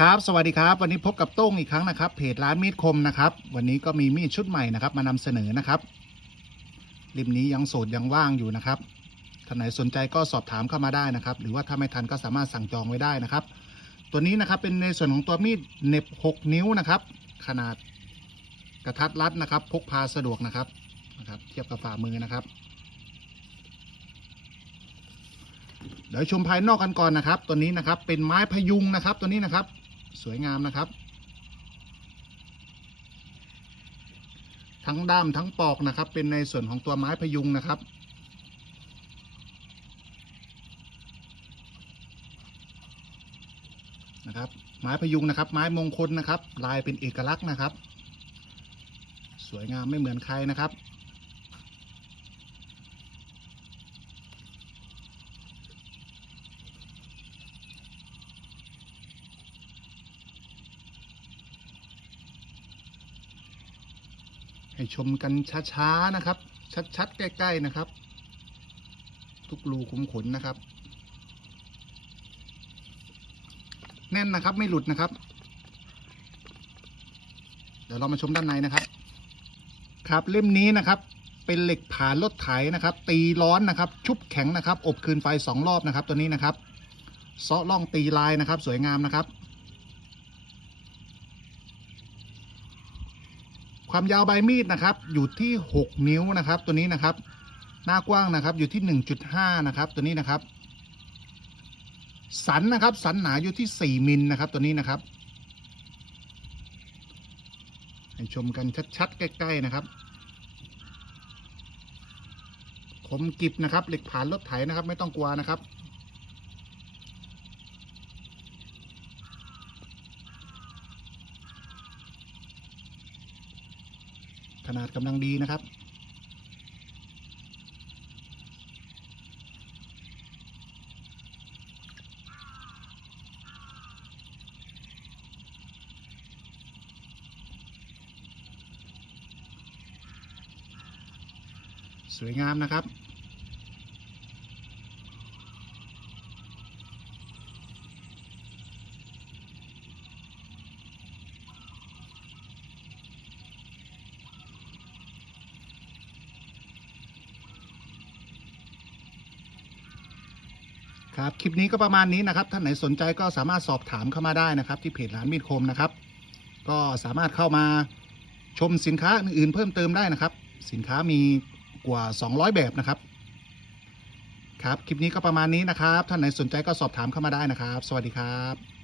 ครับ สวัสดีครับ วันนี้พบกับโต้งอีกครั้งนะครับ เพจร้านมีดคมนะครับ วันนี้ก็มีมีดชุดใหม่นะครับมานำเสนอนะครับริมนี้ยังโสดยังว่างอยู่นะครับท่านไหนสนใจก็สอบถามเข้ามาได้นะครับ หรือว่าถ้าไม่ทันก็สามารถสั่งจองไว้ได้นะครับ ตัวนี้นะครับเป็นในส่วนของตัวมีดเน็บ 6 นิ้วนะครับ ขนาดกระทัดรัดนะครับ พกพาสะดวกนะครับนะครับ เทียบกับฝ่ามือนะครับเดี๋ยวชมภายนอกกันก่อนนะครับ ตัวนี้นะครับเป็นไม้พยุงนะครับ ตัวนี้นะครับ สวยงามนะครับ ทั้งด้ามทั้งปอกนะครับ เป็นในส่วนของตัวไม้พยุงนะครับ นะครับ ไม้พยุงนะครับ ไม้มงคลนะครับ ลายเป็นเอกลักษณ์นะครับ สวยงามไม่เหมือนใครนะครับ ให้ชมกันช้าๆนะครับ ชัดๆ ใกล้ๆนะครับ ทุกรูขุมขนนะครับ แน่นนะครับไม่หลุดนะครับ เดี๋ยวเรามาชมด้านในนะครับ ครับเล่มนี้นะครับ เป็นเหล็กผ่านรถไถนะครับ ตีร้อนนะครับ ชุบแข็งนะครับ อบคืนไฟสองรอบนะครับ ตัวนี้นะครับเซาะล่องตีลายนะครับ สวยงามนะครับ ความยาวใบมีดนะครับ อยู่ที่ 6 นิ้วนะครับ ตัวนี้นะครับ หน้ากว้างนะครับ อยู่ที่ 1.5 นะครับ ตัวนี้นะครับ สันนะครับ สันหนาอยู่ที่ 4มิลนะครับ ตัวนี้นะครับ ให้ชมกันชัดๆ ใกล้ ๆ นะครับคมกิบนะครับ เหล็กผ่านรถไถนะครับ ไม่ต้องกลัวนะครับ นาดกำลังดีนะครับ สวยงามนะครับ ครับ คลิปนี้ก็ประมาณนี้นะครับ ท่านไหนสนใจก็สามารถสอบถามเข้ามาได้นะครับ ที่เพจร้านมีดคมนะครับ ก็สามารถเข้ามาชมสินค้าอื่นๆเพิ่มเติมได้นะครับ สินค้ามีกว่า 200 แบบนะครับ ครับ คลิปนี้ก็ประมาณนี้นะครับ ท่านไหนสนใจก็สอบถามเข้ามาได้นะครับ สวัสดีครับ